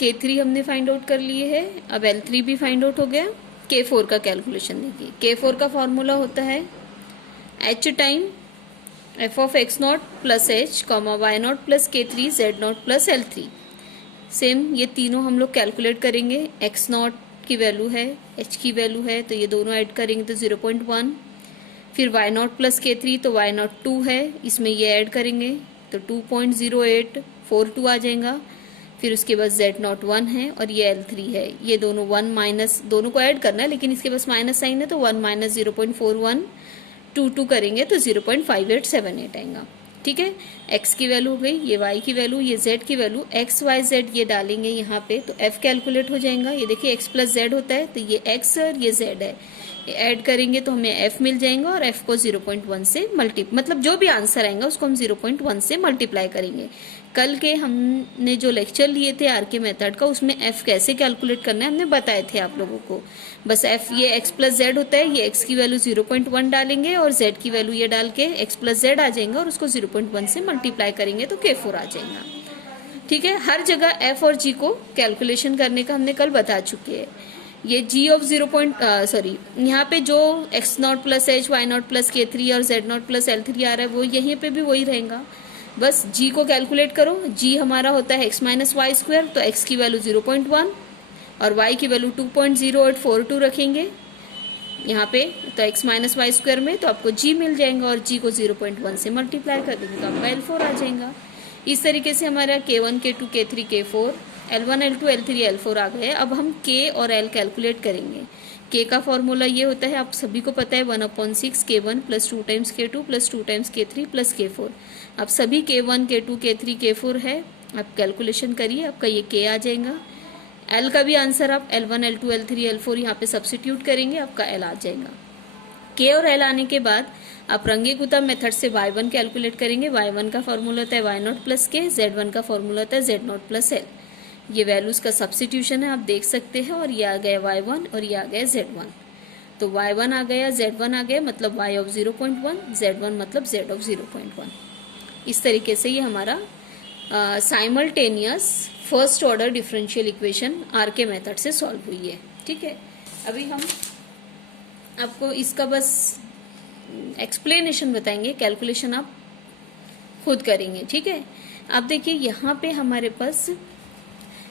K3 हमने find out कर लिए है। अब L3 भी फाइंड आउट हो गया। K4 का कैलकुलेशन देखिए। K4 का फॉर्मूला होता है h time f of x not plus h comma y not plus K3 z not plus L3। Same ये तीनों हम लोग कैलकुलेट करेंगे। x नॉट की वैल्यू है, h की वैल्यू है, तो ये दोनों ऐड करेंगे तो 0.1। फिर वाई नॉट प्लस K3 तो वाई नॉट 2 है, इसमें ये ऐड करेंगे तो 2.0842 आ जाएगा। फिर उसके बाद z नॉट 1 है और ये L3 है। ये दोनों 1 माइनस, दोनों को ऐड करना है लेकिन इसके पास माइनस साइन है तो 1 माइनस 0.4122 करेंगे तो 0.5878 आएगा। ठीक है, x की वैल्यू हो गई, ये y की वैल्यू, ये z की वैल्यू, x y z ये डालेंगे यहाँ पे तो f कैलकुलेट हो जाएगा। ये देखिए x प्लस z होता है तो ये x और ये z है, ये ऐड करेंगे तो हमें f मिल जाएगा और f को 0.1 से मतलब जो भी आंसर आएगा उसको हम 0.1 से मल्टीप्लाई करेंगे। कल के हमने जो लेक्चर लिए थे आर के मेथड का उसमें f कैसे कैलकुलेट करना है हमने बताए थे आप लोगों को। बस f ये x प्लस z होता है, ये x की वैल्यू 0.1 डालेंगे और z की वैल्यू ये डाल के x प्लस z आ जाएगा और उसको 0.1 से मल्टीप्लाई करेंगे तो K4 आ जाएगा। ठीक है, हर जगह f और g को कैलकुलेशन करने का हमने कल बता चुके हैं। ये g ऑफ यहाँ पे जो x not plus h, y not plus K3 और z नॉट प्लस L3 आ रहा है वो यहीं पे भी वही रहेगा। बस g को कैलकुलेट करो। g हमारा होता है x माइनस वाई स्क्वायर, तो x की वैल्यू 0.1 और y की वैल्यू 2.0842 रखेंगे यहाँ पे, तो x माइनस वाई स्क्वायर में तो आपको g मिल जाएगा और g को 0.1 से मल्टीप्लाई कर देंगे तो आपका L4 आ जाएगा। इस तरीके से हमारा K1, K2, K3, K4, L1, L2, L3, L4 आ गए। अब हम K और L कैलकुलेट करेंगे। K का फॉर्मूला ये होता है, आप सभी को पता है, 1/6 K1 plus 2 times K2 plus 2 times K3 plus K4। अब सभी K1, K2, K3, K4 है, आप कैलकुलेशन करिए, आपका ये K आ जाएगा। L का भी आंसर आप L1, L2, L3, L4 यहाँ पे सब्सिट्यूट करेंगे, आपका L आ जाएगा। K और L आने के बाद आप रंगे गुता मेथड से y1 कैलकुलेट करेंगे। y1 का फॉर्मूला होता है y not plus K, z1 का फॉर्मूला होता है z नॉट प्लस L। ये वैल्यूज का सब्सिट्यूशन है, आप देख सकते हैं, और ये आ गया y1 और ये आ गया z1। तो y1 आ गया, z1 आ गया, मतलब y ऑफ 0.1, z1 मतलब z ऑफ 0.1। इस तरीके से ये हमारा simultaneous first order differential equation R K method से सॉल्व हुई है। ठीक है, अभी हम आपको इसका बस एक्सप्लेनेशन बताएंगे, कैलकुलेशन आप खुद करेंगे। ठीक है, आप देखिए यहाँ पे हमारे पास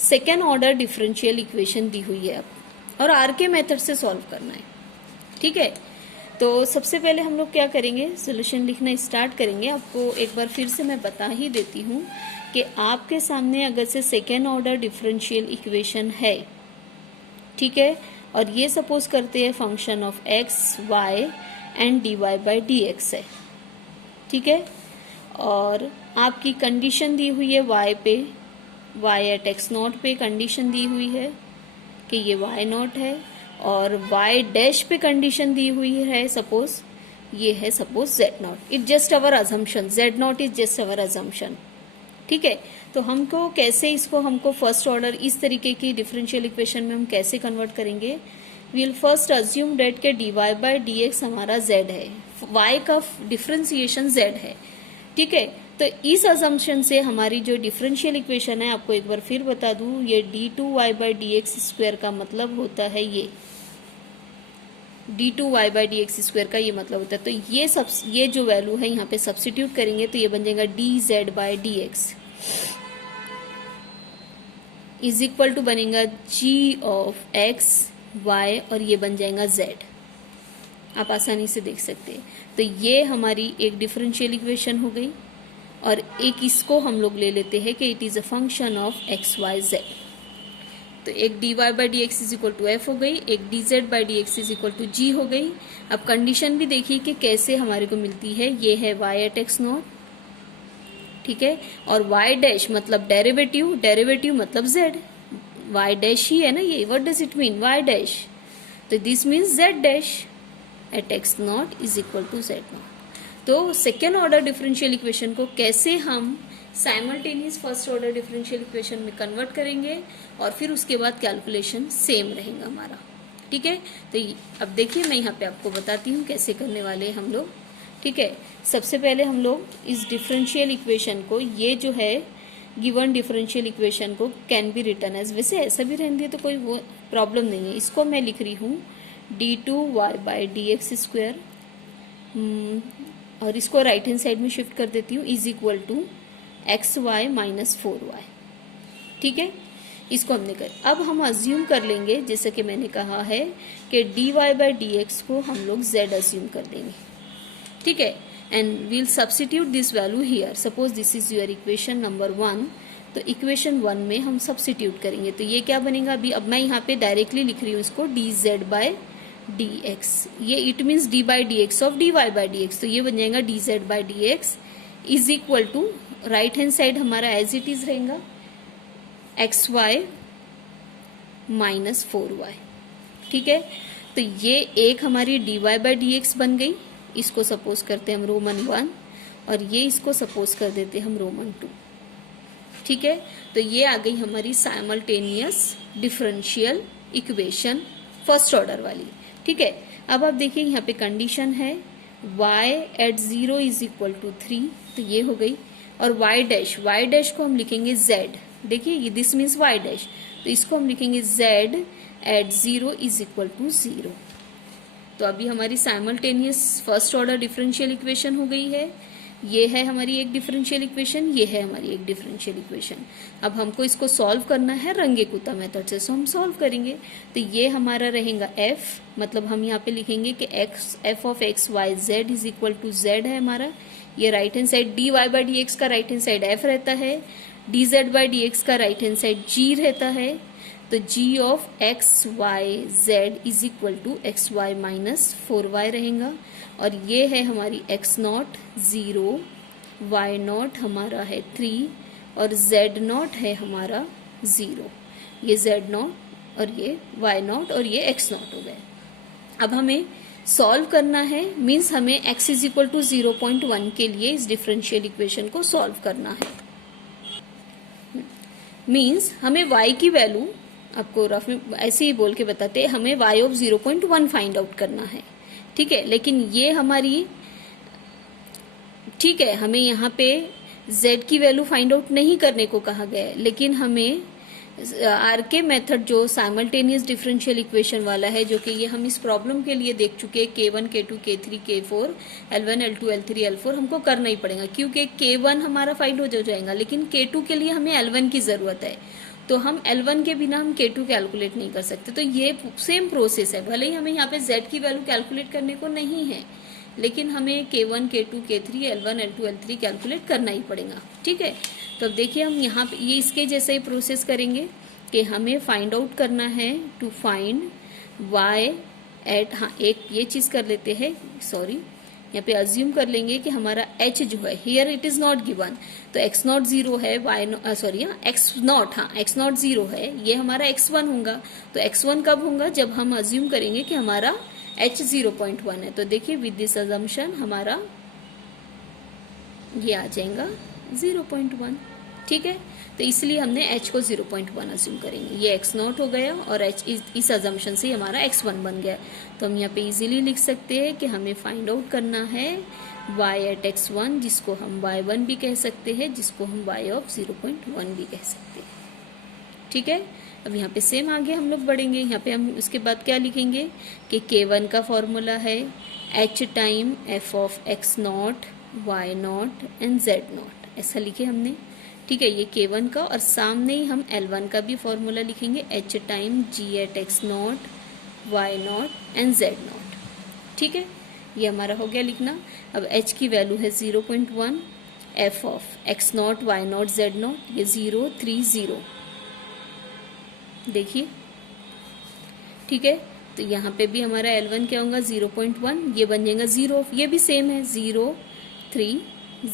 सेकेंड ऑर्डर डिफरेंशियल इक्वेशन दी हुई है अब, और आर के मेथड से सॉल्व करना है। ठीक है, तो सबसे पहले हम लोग क्या करेंगे, सोल्यूशन लिखना स्टार्ट करेंगे। आपको एक बार फिर से मैं बता ही देती हूँ कि आपके सामने अगर से सेकेंड ऑर्डर डिफरेंशियल इक्वेशन है, ठीक है, और ये सपोज करते हैं function of x y and d Y by D x है। ठीक है, और आपकी कंडीशन दी हुई है y पे, y एट एक्स नॉट पे कंडीशन दी हुई है कि ये y नॉट है, और y डैश पे कंडीशन दी हुई है, सपोज ये है suppose z not. It just our assumption, z not is just our assumption. ठीक है, तो हमको कैसे इसको हमको फर्स्ट ऑर्डर इस तरीके की डिफरेंशियल इक्वेशन में हम कैसे कन्वर्ट करेंगे। विल फर्स्ट अज्यूम डेट के d Y by D x हमारा z है, y का डिफरेंशिएशन z है। ठीक है, तो इस अजम्पशन से हमारी जो डिफरेंशियल इक्वेशन है, आपको एक बार फिर बता दूं, ये d2y by D x square का मतलब होता है ये d2y by D x square का ये मतलब होता है। तो ये जो वैल्यू है यहाँ पे सब्सिट्यूट करेंगे तो ये बन जाएगा dz by D x is equal to बनेगा g ऑफ x y और ये बन जाएगा z। आप आसानी से देख सकते हैं। तो ये हमारी एक डिफरेंशियल इक्वेशन हो गई, और एक इसको हम लोग ले लेते हैं कि it is a function of x Y Z. तो एक D Y by D x is equal to F हो गई, एक D Z by D x is equal to G हो गई। अब कंडीशन भी देखिए कि कैसे हमारे को मिलती है। ये है वाई एट एक्स नॉट, ठीक है, और वाई डैश मतलब डेरिवेटिव, डेरिवेटिव मतलब जेड, वाई डैश ही है ना ये, what does it mean, Y dash, तो this means Z dash at X naught is equal to Z naught. तो सेकेंड ऑर्डर डिफरेंशियल इक्वेशन को कैसे हम simultaneous first order differential equation में कन्वर्ट करेंगे, और फिर उसके बाद कैलकुलेशन सेम रहेगा हमारा। ठीक है, तो अब देखिए मैं यहाँ पे आपको बताती हूँ कैसे करने वाले हैं हम लोग। ठीक है, सबसे पहले हम लोग इस डिफरेंशियल इक्वेशन को, ये जो है गिवन डिफरेंशियल इक्वेशन को कैन बी रिटर्न एज, वैसे ऐसा भी रहने दिए तो कोई वो प्रॉब्लम नहीं है। इसको मैं लिख रही हूँ d2y/dx², और इसको राइट हैंड साइड में शिफ्ट कर देती हूँ, is equal to xy minus 4y। ठीक है, इसको हमने कर, अब हम अज्यूम कर लेंगे जैसे कि मैंने कहा है कि dy/dx को हम लोग z अज्यूम कर देंगे। ठीक है, and we'll substitute this value here. Suppose this is your equation number 1, तो इक्वेशन 1 में हम सब्स्टिट्यूट करेंगे तो ये क्या बनेगा, अभी अब मैं यहाँ पे डायरेक्टली लिख रही हूँ इसको dz/dx, ये it means d/dx of dy/dx, तो ये बन जाएगा dz/dx is equal to, right hand side हमारा एज इट इज रहेगा xy माइनस 4y। ठीक है, तो ये एक हमारी dy/dx बन गई, इसको सपोज करते हैं हम रोमन 1, और ये इसको सपोज कर देते हैं हम रोमन 2। ठीक है, तो ये आ गई हमारी simultaneous differential equation first order वाली। ठीक है, अब आप देखिए यहाँ पे कंडीशन है y at 0 is equal to 3, तो ये हो गई, और y डैश को हम लिखेंगे z। देखिए ये दिस मीन्स y डैश, तो इसको हम लिखेंगे z at 0 is equal to 0। तो अभी हमारी simultaneous first order differential equation हो गई है। ये है हमारी एक डिफरेंशियल इक्वेशन, ये है हमारी एक डिफरेंशियल इक्वेशन। अब हमको इसको सॉल्व करना है रंगे-कुत्ता मेथड से, सो हम सॉल्व करेंगे। तो ये हमारा रहेगा f, मतलब हम यहाँ पे लिखेंगे कि f of x y z is equal to z है हमारा। ये राइट हैंड साइड dy/dx का राइट हैंड साइड f रहता है, dz/dx का राइट हैंड साइड g रहता है। तो g of x y z is equal to x y minus 4y रहेगा, और ये है हमारी x0 0, y0 हमारा है 3, और z0 है हमारा 0। ये z0 और ये y0 और ये x0 हो गए। अब हमें सॉल्व करना है, मीन्स हमें x इज इक्वल टू 0.1 के लिए इस डिफरेंशियल इक्वेशन को सॉल्व करना है। मीन्स हमें y की वैल्यू, आपको रफ में ऐसे ही बोल के बताते हैं, हमें y ऑफ 0.1 फाइंड आउट करना है। ठीक है, लेकिन ये हमारी, ठीक है, हमें यहाँ पे z की वैल्यू फाइंड आउट नहीं करने को कहा गया है, लेकिन हमें आरके मेथड जो साइमल्टेनियस डिफरेंशियल इक्वेशन वाला है, जो कि ये हम इस प्रॉब्लम के लिए देख चुके हैं, K1 K2 K3 K4 L1 L2 L3 L4, हमको करना ही पड़ेगा क्योंकि K1 हमारा फाइंड हो जाएगा, लेकिन K2 के लिए हमें L1 की जरूरत है, तो हम L1 के बिना हम K2 कैलकुलेट नहीं कर सकते। तो ये सेम प्रोसेस है, भले ही हमें यहाँ पे Z की वैल्यू कैलकुलेट करने को नहीं है, लेकिन हमें K1 K2 K3 L1 L2 L3 calculate करना ही पड़ेगा। ठीक है, तो अब देखिए हम यहाँ पे ये इसके जैसे ही प्रोसेस करेंगे कि हमें फाइंड आउट करना है टू फाइंड y एट, हाँ एक ये चीज़ कर लेते हैं, सॉरी यहाँ पे अज्यूम कर लेंगे कि हमारा h जो है, here it is not given, तो x0 0 है, y सॉरी x0 0 है, ये हमारा x1 होगा। तो x1 कब होगा, जब हम अज्यूम करेंगे कि हमारा h 0.1 है। तो देखिए विद दिस अजम्पशन हमारा ये आ जाएगा 0.1। ठीक है, तो इसलिए हमने h को 0.1 अज्यूम करेंगे। ये x0 हो गया और h इस अजम्पशन से हमारा x1 बन गया। तो हम यहाँ पे इजीली लिख सकते हैं कि हमें फाइंड आउट करना है y एट x1, जिसको हम y1 भी कह सकते हैं, जिसको हम y ऑफ 0.1 भी कह सकते हैं। ठीक है, अब यहाँ पे सेम आगे हम लोग बढ़ेंगे। यहाँ पे हम उसके बाद क्या लिखेंगे कि K1 का फॉर्मूला है h time f of x0 y0 and z0, ऐसा लिखे हमने। ठीक है, ये K1 का, और सामने ही हम L1 का भी फॉर्मूला लिखेंगे h time g at x0 y0 and z0। ठीक है, ये हमारा हो गया लिखना। अब h की वैल्यू है 0.1, f of x0 y0 z0 ये 0 3 0, देखिए। ठीक है, तो यहाँ पे भी हमारा L1 क्या होगा 0.1, ये बन जाएगा 0, ये भी सेम है 0 3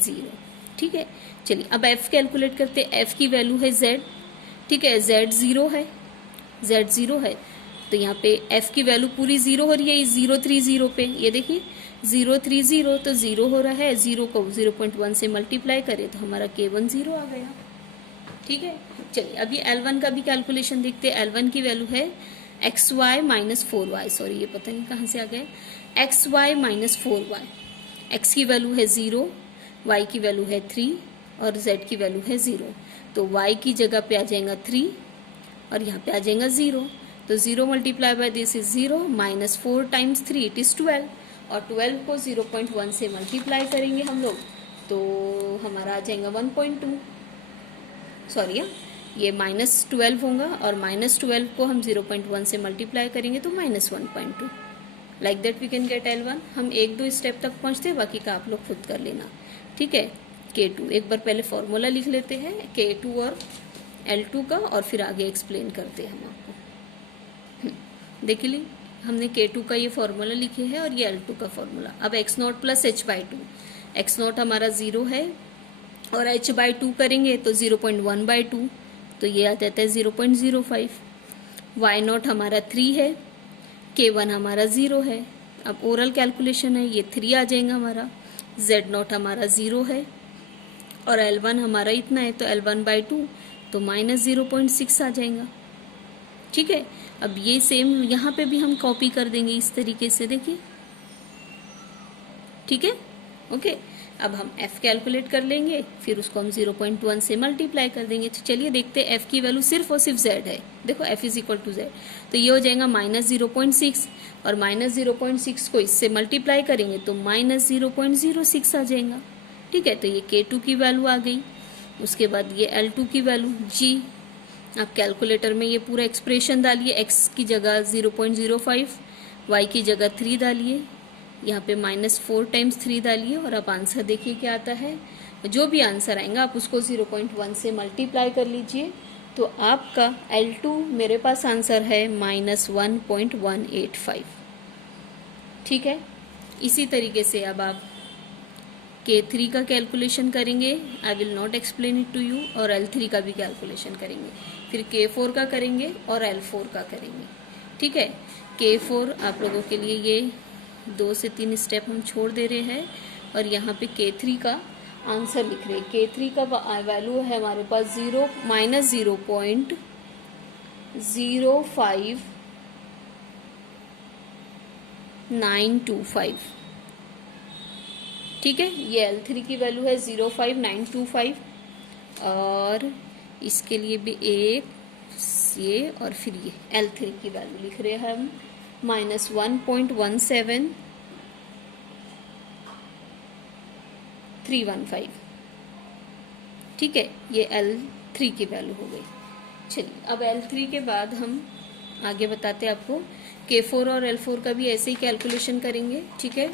0। ठीक है, चलिए अब f कैलकुलेट करते हैं। f की वैल्यू है z। ठीक है, z 0 है, z 0 है, तो यहाँ पे f की वैल्यू पूरी 0 हो रही है 0 3 0 पे। ये देखिए 0 3 0, तो 0 हो रहा है, 0 को 0.1 से मल्टीप्लाई करें तो हमारा K1 0 आ गया। ठीक है, चलिए अभी L1 का भी कैलकुलेशन देखते हैं। L1 की वैल्यू है xy माइनस 4y, सॉरी ये पता नहीं कहाँ से आ गए, xy माइनस 4y। x की वैल्यू है 0, y की वैल्यू है 3, और z की वैल्यू है 0, तो y की जगह पे आ जाएगा 3 और यहाँ पे आ जाएगा 0, तो 0 multiply by this is 0, minus 4 times 3 it is 12, और 12 को 0.1 से मल्टीप्लाई करेंगे हम लोग तो हमारा आ जाएगा 1.2, सॉरी ये -12 होगा और -12 को हम 0.1 से मल्टीप्लाई करेंगे तो -1.2, like that we can get L1। हम 1-2 स्टेप तक पहुँचते हैं, बाकी का आप लोग खुद कर लेना, ठीक है। K2 एक बार पहले फॉर्मूला लिख लेते हैं K2 और L2 का, और फिर आगे एक्सप्लेन करते हैं हम आपको। देखिए ली हमने K2 का ये फॉर्मूला लिखे है और ये L2 का फॉर्मूला। अब x0 प्लस h/2, x0 हमारा 0 है और h/2 करेंगे तो 0.1/2, तो ये आ जाता है 0.05। y0 हमारा 3 है, K1 हमारा 0 है, अब ओरल कैलकुलेशन है, ये 3 आ जाएगा हमारा, z0 हमारा 0 है और L1 हमारा इतना है, तो L1/2 तो -0.6 आ जाएगा, ठीक है। अब ये सेम यहाँ पे भी हम कॉपी कर देंगे इस तरीके से, देखिए, ठीक है, ओके। अब हम f कैलकुलेट कर लेंगे, फिर उसको हम 0.1 से मल्टीप्लाई कर देंगे। तो चलिए देखते हैं f की वैल्यू सिर्फ और सिर्फ z है, देखो f is equal to z, तो ये हो जाएगा -0.6 और -0.6 को इससे मल्टीप्लाई करेंगे तो -0.06 आ जाएगा, ठीक है। तो ये K2 की वैल्यू आ गई। उसके बाद ये L2 की वैल्यू g, आप कैलकुलेटर में ये पूरा एक्सप्रेशन डालिए, x की जगह 0.05, y की जगह 3 डालिए, यहाँ पे -4 टाइम्स 3 डालिए और आप आंसर देखिए क्या आता है। जो भी आंसर आएगा आप उसको 0.1 से मल्टीप्लाई कर लीजिए, तो आपका L2 मेरे पास आंसर है -1.185, ठीक है। इसी तरीके से अब आप K3 का कैलकुलेशन करेंगे, I will not explain it to you, और L3 का भी कैलकुलेशन करेंगे, फिर K4 का करेंगे और L4 का करेंगे, ठीक है। K4 आप लोगों के लिए ये 2 से 3 स्टेप हम छोड़ दे रहे हैं और यहाँ पे K3 का आंसर लिख रहे हैं। K3 का वैल्यू है हमारे पास -0.05925, ठीक है। ये L3 की वैल्यू है 05925 और इसके लिए भी एक ये और फिर ये L3 की वैल्यू लिख रहे हैं हम -1.17315, ठीक है। ये L3 की वैल्यू हो गई। चलिए अब L3 के बाद हम आगे बताते हैं आपको, K4 और L4 का भी ऐसे ही कैलकुलेशन करेंगे, ठीक है।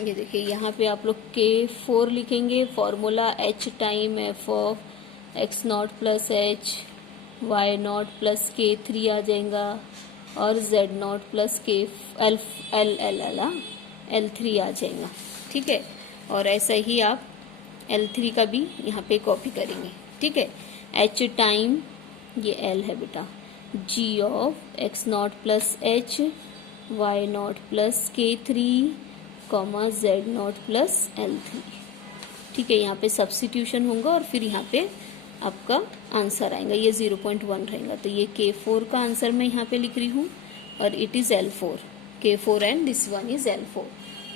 ये देखिए यहाँ पे आप लोग K4 लिखेंगे, formula h time f of x0 plus h, y0 plus K3 आ जाएगा और z0 प्लस L3 आ जाएगा, ठीक है। और ऐसा ही आप L3 का भी यहाँ पे कॉपी करेंगे, ठीक है। h टाइम ये L है बेटा, g of x0 plus h, y0 plus K3 comma z0 plus L3, ठीक है। यहाँ पे सब्स्टिट्यूशन होगा और फिर यहाँ पे आपका आंसर आएगा, ये 0.1 रहेगा, तो ये K4 का आंसर मैं यहाँ पे लिख रही हूँ और it is L4, K4 and this one is L4।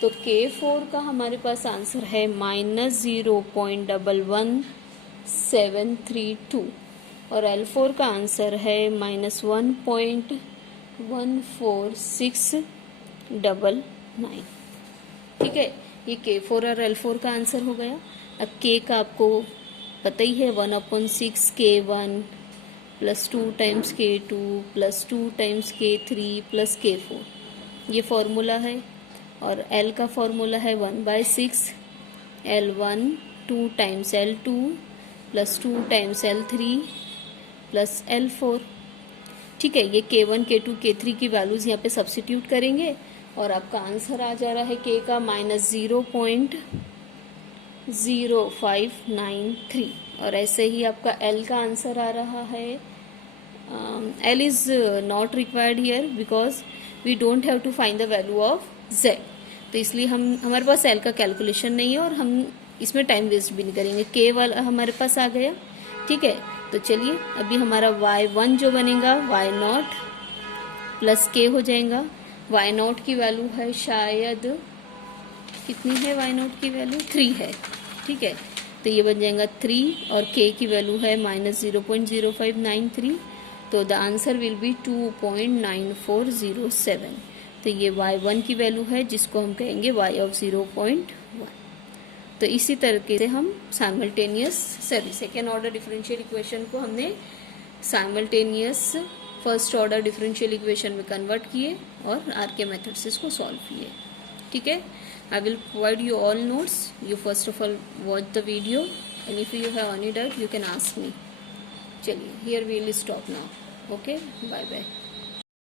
तो K4 का हमारे पास आंसर है -0.11732 और L4 का आंसर है -1.14699, ठीक है। ये K4 और L4 का आंसर हो गया। अब K का आपको पता ही है 1/6 K1 plus 2 times K2 plus 2 times K3 plus K4, ये फॉर्मूला है। और L का फॉर्मूला है 1/6 L1 2 times L2 plus 2 times L3 plus L4, ठीक है। ये K1 K2 K3 की वैल्यूज़ यहाँ पे सब्स्टिट्यूट करेंगे और आपका आंसर आ जा रहा है K का -0.0593 और ऐसे ही आपका L का आंसर आ रहा है। L is not required here because we don't have to find the value of Z, तो इसलिए हमारे पास L का कैलकुलेशन नहीं है और हम इसमें टाइम वेस्ट भी नहीं करेंगे। K वाला हमारे पास आ गया, ठीक है। तो चलिए अभी हमारा Y1 जो बनेगा Y0 प्लस K हो जाएगा। Y0 की वैल्यू है शायद कितनी है वाई नॉट की वैल्यू 3 है, ठीक है। तो ये बन जाएगा 3 और के की वैल्यू है -0.0593, तो द आंसर विल बी 2.9407। तो ये y1 की वैल्यू है जिसको हम कहेंगे y ऑफ 0.1। तो इसी तरीके से हम सेकेंड ऑर्डर डिफरेंशियल इक्वेशन को हमने simultaneous first order differential equation में कन्वर्ट किए और आर के मेथड से इसको सॉल्व किए, ठीक है। I will provide you all notes. You first of all watch the video, and if you have any doubt you can ask me. चलिए, here we will stop now. Okay, bye bye.